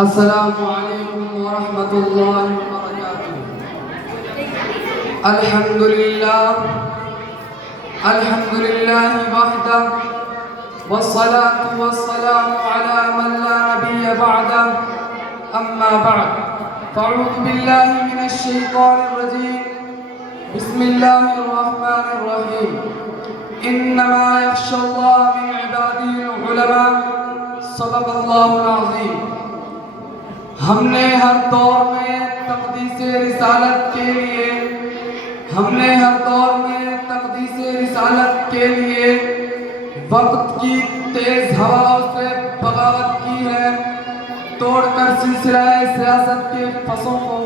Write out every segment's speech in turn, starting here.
السلام علیکم ورحمۃ اللہ وبرکاتہ۔ الحمد للہ وحدہ والصلاة والسلام على من لا نبی بعدہ اما بعد فاعوذ باللہ من الشیطان الرجیم بسم اللہ الرحمن الرحیم انما یخشى اللہ من عباده العلماء صدق اللہ العظیم۔ ہم نے ہر دور میں تقدیس رسالت کے لیے وقت کی تیز ہواؤں سے بغاوت کی ہے، توڑ کر سلسلہ سیاست کے پسوں کو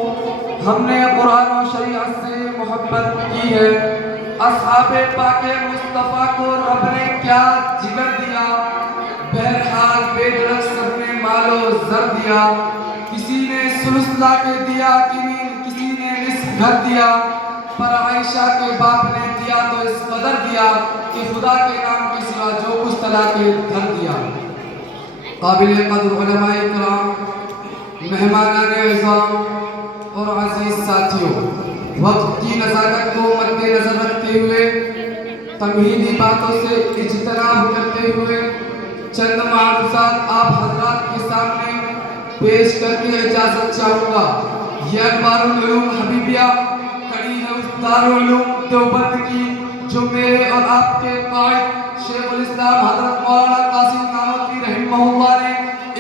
ہم نے قرآن و شریعت سے محبت کی ہے۔ اصحاب پاک مصطفیٰ کو رب نے کیا جگر دیا، بہرحال بے درخت سب نے مال و زر دیا، کسی نے ثلث لا کے دیا، کسی نے نصف گھر دیا، پر عائشہ کے باپ نے دیا تو اس قدر دیا کہ خدا کے نام کے سوا جو کچھ تلا کے دھر دیا۔ قابل قدر علماء کرام، مہمانان اعظام اور عزیز ساتھیوں، وقت کی نزاکت کو مد نظر رکھتے ہوئے، تمہیدی باتوں سے اجتناب کرتے ہوئے چند معروضات آپ حضرات کے سامنے پیش کر کے اجازت چاہوں گا۔ یہ انوار العلوم حبیبیہ کڑی ہے اس دارالعلوم دیوبند کی جو میرے اور آپ کے قائد شیخ الاسلام حضرت مولانا قاسم نانوتوی رحمہ اللہ نے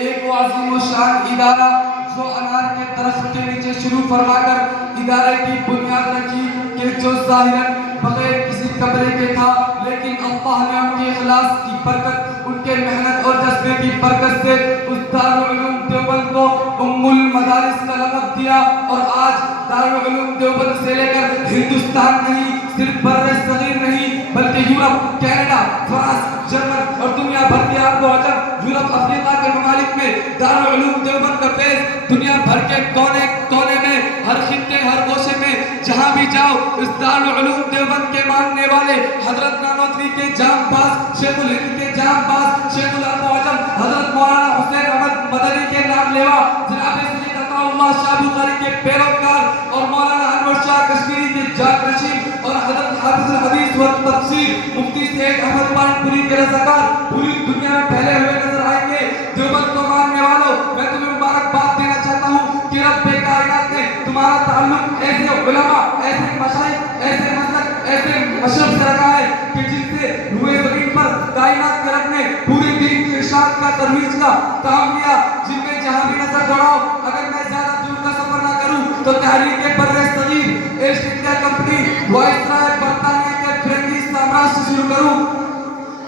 ایک عظیم و شان ادارہ جو انار کے درخت کے نیچے شروع فرما کر ادارے کی بنیاد رکھی کہ جو ظاہراً بغیر کسی کمرے کے تھا، لیکن اللہ نے ان کے اخلاص کی برکت، ان کے محنت اور جذبے کی برکت سے اس دارالعلوم دیوبند کو ام المدارس کا لقب دیا، اور آج دارالعلوم دیوبند سے لے کر ہندوستان نہیں، صرف بر صغیر نہیں بلکہ یورپ، کینیڈا، فرانس، جرمن اور دنیا بھر کے عرب و عجم، یورپ، افریقہ کے ممالک میں دارالعلوم دیوبند کا فیض دنیا بھر کے کونے کونے میں، ہر خطے، ہر گوشے میں جہاں بھی جاؤ اس دارالعلوم دیوبند کے ماننے والے حضرت نانوتوی کے جام باز، شیخ الہند کے جام باز، شیخ العرب و عجم حضرت مولانا حسین احمد مدنی کے نام لیوا، جناب سید عطا اللہ شاہ بخاری کے پیروکار اور مولانا انور شاہ کشمیری کے جانشین اور حضرت حافظ الحدیث و تفسیر مفتی سید احمد پان پوری کے رضاکار پوری دنیا میں پھیلے ہوئے نظر آئیں گے۔ دیوبند کو ماننے والوں، میں تمہیں مبارکباد دینا چاہتا ہوں کہ رب کائنات نے تمہارا تعلق ایسے علماء، ایسے مشائخ، ایسے مسلک، ایسے مشرب سے رکھا ہے کہ جن سے روئے زمین پر کائنات کے رب نے پوری دین کی ارشاد کا ترویج کا کام لیا، جن میں جہاں بھی نظر دوڑاؤ، اگر میں زیادہ دور کا سفر نہ کروں تو تحریک بر صغیر، ایسٹ انڈیا کمپنی، وائسرائے برطانیہ کے فرنگی سامراج سے شروع کروں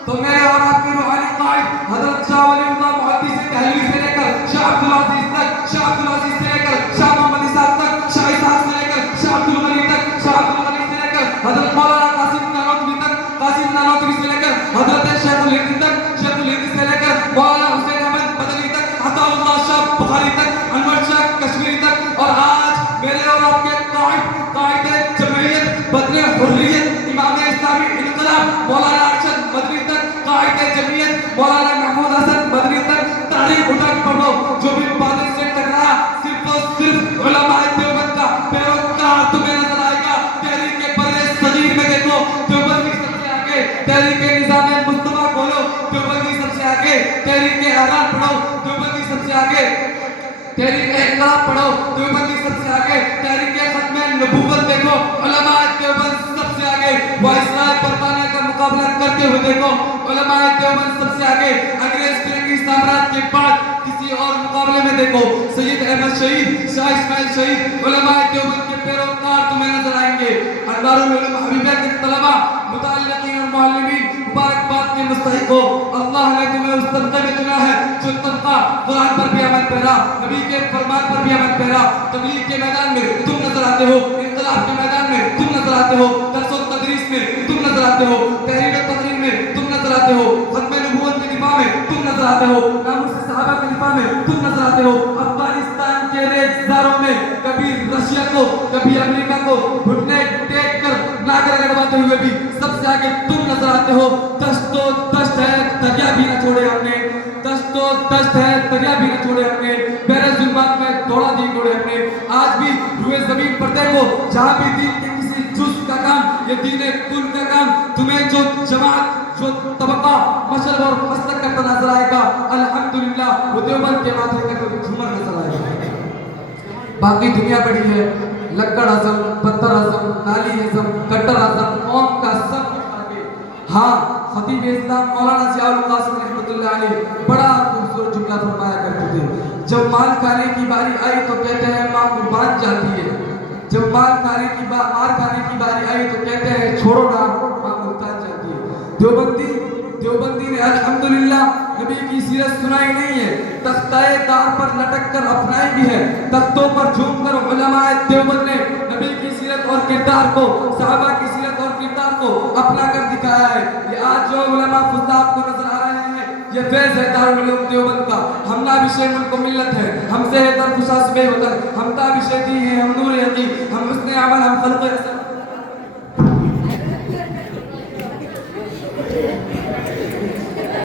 تو میرے اور آپ کے روحانی قائد حضرت شاہ ولی اللہ محدث دہلوی سے لے کر شاہ عبدالعزیز تک، شاہ عبدالعزیز سے لے کر شاہ محمد اسحاق تک، شاہ اسحاق سے لے کر شاہ عبدالغنی تک، شاہ عبدالغنی سے لے کر حضرت مولانا قاسم نانوتوی تک، قاسم نانوتوی سے لے کر حضرت شیخ الہند تک، شیخ الہند سے لے کر مولانا حسین احمد مدنی تک، عطا اللہ شاہ بخاری تک، انور شاہ کشمیری تک، اور آج میرے اور آپ کے قائد جمعیت بدر حریت امام اسلامی انقلاب مولانا ارشد مدنی تک، قائد جمعیت مولانا محمود حسن مدنی تک، تاریخ اٹھا پڑھو جو بھی بادل سے ٹکرایا صرف اور صرف علماء دیوبند کا پیروکار تمہیں نظر آئے گا۔ تحریک بر صغیر میں دیکھو دیوبند کی سب سے آگے، تحریک نظام مصطفیٰ کھولو دیوبند کی سب سے آگے، تحریک احرار پڑھو دیوبند کی سب سے آگے، تحریک انقلاب پڑھو دیوبند کی سب سے آگے، تحریک ختم نبوت دیکھو علماء دیوبند سب سے آگے، وائسرائے برطانیہ کا مقابلہ کرتے ہوئے دیکھو علماء دیوبند سب سے آگے، انگریز فرنگی سامراج کے بعد کسی اور مقابلے میں دیکھو سید احمد شہید، شاہ اسماعیل شہید، علماء دیوبند کے پیروکار تمہیں نظر آئیں گے۔ انوار العلوم حبیبیہ کے طلباء، متعلقین اور معلمین، مبارکباد کے مستحق ہو۔ اللہ نے تمہیں اس طبقے میں چنا ہے جو طبقہ قرآن پر بھی عمل پیرا، نبی کے فرمان پر بھی عمل پیرا۔ تبلیغ کے میدان میں تم نظر آتے ہو، انقلاب کے میدان میں تم نظر آتے ہو، درس و تدریس میں تم نظر آتے ہو، تحریر و تقریر میں تم نظر آتے ہو، ختم نبوت کے دفاع میں تم نظر آتے ہو، ناموس صحابہ کے دفاع میں تم نظر آتے ہو۔ افغانستان کے ریگزاروں میں کبھی رشیا کو، کبھی امریکہ کو گھٹنے ٹیک کر ناگر لڑواتے ہوئے بھی سب سے طرح کے تم نظر آتے ہو. دست و دست ہے دریا بھی نہ چھوڑے ہم نے, دست و دست ہے دریا بھی نہ چھوڑے ہم نے, بحر ظلمات میں دوڑا دی گھوڑے ہم نے. آج بھی روئے زمین پر دیکھو, جہاں بھی دین کے کسی جز کا کام, یہ دین کل کا کام, تمہیں جو جماعت, جو طبقہ, مشرب اور مسلک کرتا نظر آئے گا, الحمدللہ وہ دیوبند کے ماتھے کا کوئی جھومر نظر آئے گا. باقی دنیا بڑی ہے, لکڑ اعظم, پتھر اعظم, نالی اعظم, کٹر اعظم, قوم کا سب آگے. ہاں, خطیب اسلام مولانا ضیاء القاسم رحمۃ اللہ علیہ بڑا خوبصورت جملہ فرمایا کرتے تھے. جب مال کھانے کی باری آئی تو کہتے ہیں ماں قربان جاتی ہے, جب مار کھانے کی باری آئی تو کہتے ہیں چھوڑو نا ماں محتاج جاتی ہے. دیوبندی نے الحمدللہ نبی کی سیرت سنائی نہیں ہے, تختہ دار پر لٹک کر اپنائی بھی ہے. تختوں پر جھوم کر علماء دیوبند نے نبی کی سیرت اور کردار کو, صحابہ کی سیرت اور کردار کو اپنا کر دکھایا ہے. یہ آج جو علماء فضلات کو نظر آ رہے ہیں, یہ فیض ہے دارالعلوم دیوبند کا. ہم نابشے ملک و ملت ہے, ہم سے ہے در خوشا صبح وطن, ہم تابشے دی ہیں, ہم نور یقین, ہم حسن عمل, ہم خلق